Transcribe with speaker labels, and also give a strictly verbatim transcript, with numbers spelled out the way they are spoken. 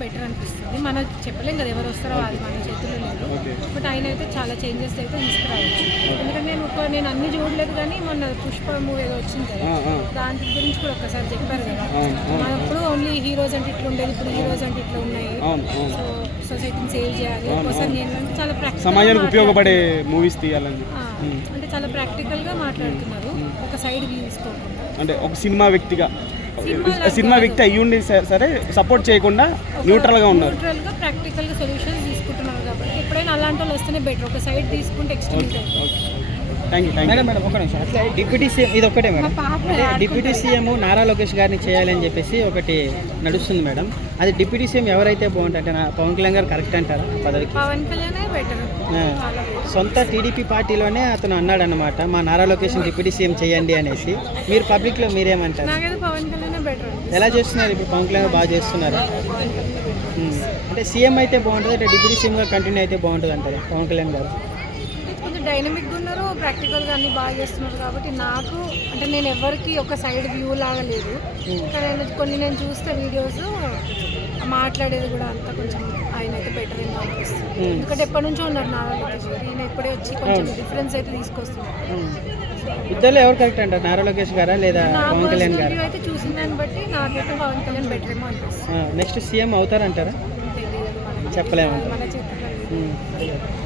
Speaker 1: Better అనిపిస్తుంది. మన చెప్పలేం కదా ఎవరు వస్తారో అది మన చేతుల్లో లేదు. బట్ ఆయన అయితే చాలా చేంజెస్ అయితే తీసుకురావచ్చు. ఎందుకంటే నేను ఒక నేను అన్ని చూడలేదు కానీ మొన్న పుష్ప మూవీ ఏదో వచ్చింది కదా, దాని గురించి కూడా ఒకసారి చెప్పారు కదా. మనప్పుడు ఓన్లీ హీరోస్ అంటే ఇట్లా ఉండేది, ఇప్పుడు హీరోస్ అంటే ఇట్లా ఉన్నాయి. సో సొసైటీని సేవ్ చేయాలి. ఒకసారి నేను చాలా ప్రాక్టికల్
Speaker 2: సమాజానికి ఉపయోగపడే మూవీస్ తీయాలని
Speaker 1: అంటే చాలా ప్రాక్టికల్గా మాట్లాడుతున్నారు. ఒక సైడ్ వ్యూ తీసుకోకుండా
Speaker 2: అంటే ఒక సినిమా వ్యక్తిగా సినిమా వ్యక్తి అయ్యుండి సరే సపోర్ట్ చేయకుండా న్యూట్రల్గా ఉన్నారు.
Speaker 1: న్యూట్రల్గా ప్రాక్టికల్గా సొల్యూషన్స్ తీసుకుంటున్నారు కాబట్టి ఎప్పుడైనా అలాంటి వాళ్ళు వస్తేనే బెటర్. ఒక సైడ్ తీసుకుంటే extend
Speaker 2: thank you
Speaker 3: madam madam ఒక నిమిషం. అట్లా డిప్యూటీ సీఎం ఇది ఒకటే madam, deputy CM Nara Lokesh గారిని చేయాలని చెప్పేసి ఒకటి నడుస్తుంది మేడం. అది డిప్యూటీ సీఎం ఎవరైతే బాగుంటుంది అంటే పవన్ కళ్యాణ్ గారు కరెక్ట్ అంటారా పదవికి?
Speaker 1: పవన్ కళ్యాణ్ బెటర్.
Speaker 3: సొంత టీడీపీ పార్టీలోనే అతను అన్నాడు అన్నమాట, మా నారా లోకేష్ డిప్యూటీ సీఎం చేయండి అనేసి. మీరు పబ్లిక్లో మీరేమంటారు?
Speaker 1: నాకైతే పవన్ కళ్యాణ్ బెటర్.
Speaker 3: ఎలా చేస్తున్నారు ఇప్పుడు? పవన్ కళ్యాణ్ బాగా చేస్తున్నారు అంటే సీఎం అయితే బాగుంటుంది అంటే డిప్యూటీ సీఎంగా కంటిన్యూ అయితే బాగుంటుంది అంటారు పవన్ కళ్యాణ్ గారు?
Speaker 1: కొంచెం డైనమిక్గా ఉన్నారు, ప్రాక్టికల్గా అన్ని బాగా చేస్తున్నారు కాబట్టి నాకు అంటే నేను ఎవరికి ఒక సైడ్ వ్యూ లాగా లేదు. కానీ కొన్ని నేను చూస్తే వీడియోస్ మాట్లాడేది కూడా అంతా కొంచెం ఆయన అయితే బెటర్ ఏమో అనిపిస్తుంది. ఎందుకంటే ఎప్పటి నుంచో ఉన్నారు నారా లోకేష్ గారు, ఈయన ఇప్పుడే వచ్చి కొంచెం డిఫరెన్స్ అయితే తీసుకొస్తున్నారు.
Speaker 3: ఇద్దరు ఎవరు కరెక్ట్ అంటారు, నారా లోకేష్ గారా లేదా పవన్ కళ్యాణ్ గారు?
Speaker 1: అయితే చూసిన దాన్ని బట్టి నాకైతే పవన్ కళ్యాణ్ బెటర్ ఏమో అనిపిస్తుంది.
Speaker 3: నెక్స్ట్ సీఎం అవుతారంటారా?
Speaker 1: తెలియదు,
Speaker 3: చెప్పలేము.
Speaker 1: మన చేతుల్లో లేదు.